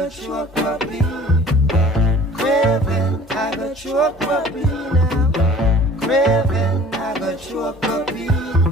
got you a puppy. Craving, I got you a puppy now. Craving, I got you a puppy.